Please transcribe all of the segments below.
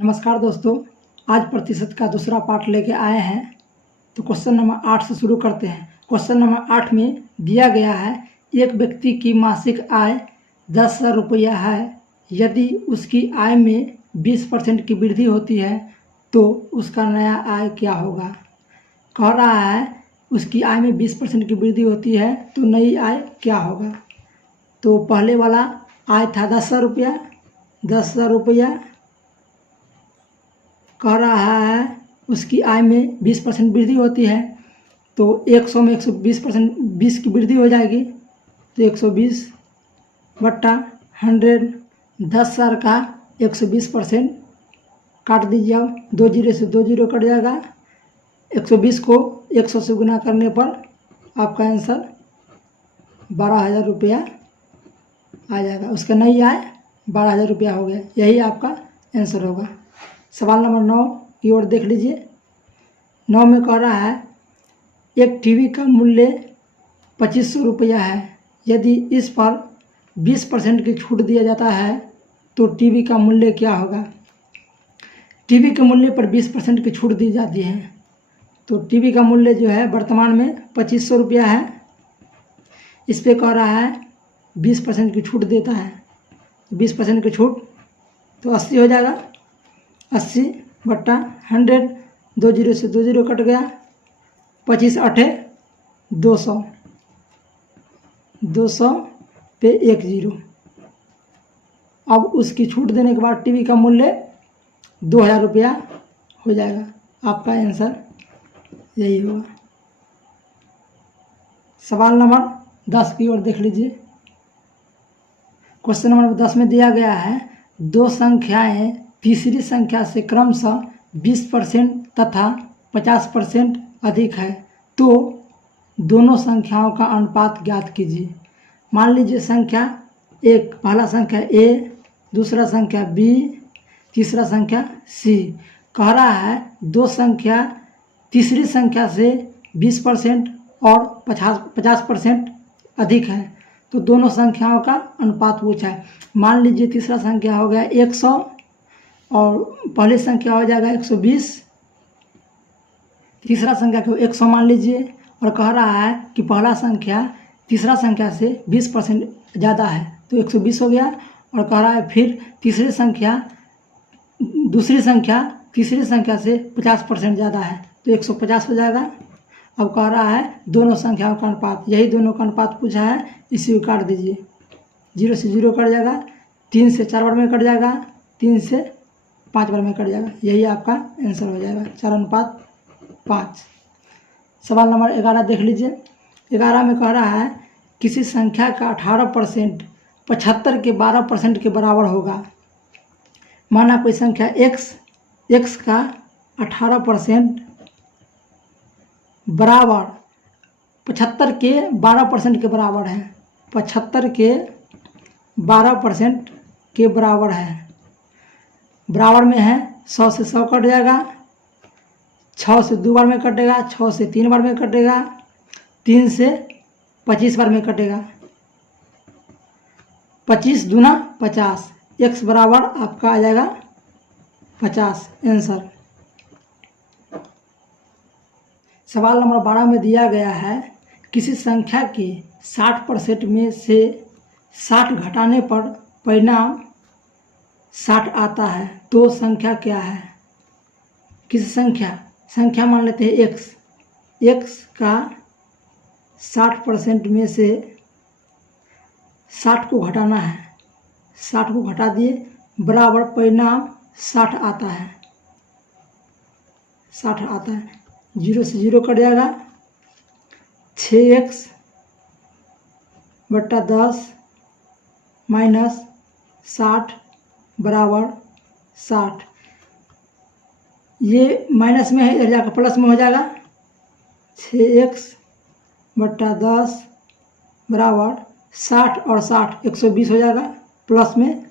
नमस्कार दोस्तों, आज प्रतिशत का दूसरा पार्ट लेके आए हैं। तो क्वेश्चन नंबर 8 से शुरू करते हैं। क्वेश्चन नंबर 8 में दिया गया है, एक व्यक्ति की मासिक आय 10,000 रुपया है। यदि उसकी आय में 20% की वृद्धि होती है तो उसका नया आय क्या होगा। कह रहा है उसकी आय में 20% की वृद्धि होती है तो नई आय क्या होगा। तो पहले वाला आय था 10,000 रुपया। 10,000 रुपया कह रहा है उसकी आय में 20% वृद्धि होती है तो 100 में 120% 20 की वृद्धि हो जाएगी तो 120 बट्टा 100। 10,000 का 120% काट दीजिए। अब 2 जीरो से 2 जीरो कट जाएगा। 120 को 100 से गुना करने पर आपका आंसर 12,000 रुपया आ जाएगा। उसका नई आय 12,000 रुपया हो गया। यही आपका आंसर होगा। सवाल नंबर 9 की ओर देख लीजिए। 9 में कह रहा है एक टीवी का मूल्य 2500 रुपया है। यदि इस पर 20% की छूट दिया जाता है तो टीवी का मूल्य क्या होगा। टीवी के मूल्य पर 20% की छूट दी जाती है तो टीवी का मूल्य जो है वर्तमान में 2500 रुपया है। इस पे कह रहा है 20% की छूट देता है। 20% की छूट तो 80 हो जाएगा। 80 बट्टा 100। 2 जीरो से 2 जीरो कट गया। 25 8 200। 200 पे 1 जीरो। अब उसकी छूट देने के बाद टीवी का मूल्य 2,000 रुपया हो जाएगा। आपका आंसर यही होगा। सवाल नंबर 10 की ओर देख लीजिए। क्वेश्चन नंबर 10 में दिया गया है, दो संख्याएं तीसरी संख्या से क्रमशः 20% तथा 50% अधिक है तो दोनों संख्याओं का अनुपात ज्ञात कीजिए। मान लीजिए संख्या एक, पहला संख्या ए, दूसरा संख्या बी, तीसरा संख्या सी। कह रहा है दो संख्या तीसरी संख्या से 20% और 50% अधिक है तो दोनों संख्याओं का अनुपात पूछा है। मान लीजिए तीसरा संख्या हो गया 100 और पहली संख्या हो जाएगा 120। तीसरा संख्या को 100 मान लीजिए और कह रहा है कि पहला संख्या तीसरा संख्या से 20% ज़्यादा है तो 120 हो गया। और कह रहा है फिर दूसरी संख्या तीसरी संख्या से 50% ज़्यादा है तो 150 हो जाएगा। अब कह रहा है दोनों संख्याओं का अनुपात, यही दोनों का अनुपात पूछा है, इसी को काट दीजिए। 0 से 0 कट जाएगा। 3 से 4 बार में कट जाएगा। 3 से 5 बार में कट जाएगा। यही आपका आंसर हो जाएगा 4:5। सवाल नंबर 11 देख लीजिए। 11 में कह रहा है किसी संख्या का 18% 75 के 12% के बराबर होगा। माना कोई संख्या x का 18% बराबर 75 के 12% के बराबर है। 75 के 12% के बराबर है। बराबर में है 100 से 100 कट जाएगा। 6 से 2 बार में कटेगा। 6 से 3 बार में कटेगा। 3 से 25 बार में कटेगा। 25 दूना 50। x बराबर आपका आ जाएगा 50 आंसर। सवाल नंबर 12 में दिया गया है किसी संख्या के 60% में से 60 घटाने पर परिणाम 60 आता है तो संख्या क्या है। किसी संख्या मान लेते हैं x का 60% में से 60 को घटाना है। 60 को घटा दिए बराबर परिणाम 60 आता है। 60 आता है। 0 से 0 कट जाएगा। 6x बट्टा 10 माइनस 60 बराबर 60। ये माइनस में है, इधर जाकर प्लस में हो जाएगा। 6x बट्टा 10 बराबर 60 और 60 120 हो जाएगा। प्लस में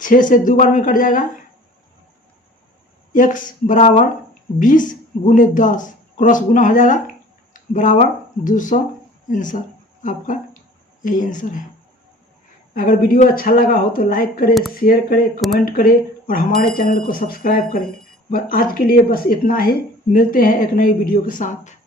6 से 2 बार में कट जाएगा। x बराबर 20 गुने 10 क्रॉस गुना हो जाएगा बराबर 200। आंसर आपका यही आंसर है। अगर वीडियो अच्छा लगा हो तो लाइक करें, शेयर करें, कमेंट करें और हमारे चैनल को सब्सक्राइब करें। बस आज के लिए बस इतना ही, मिलते हैं एक नई वीडियो के साथ।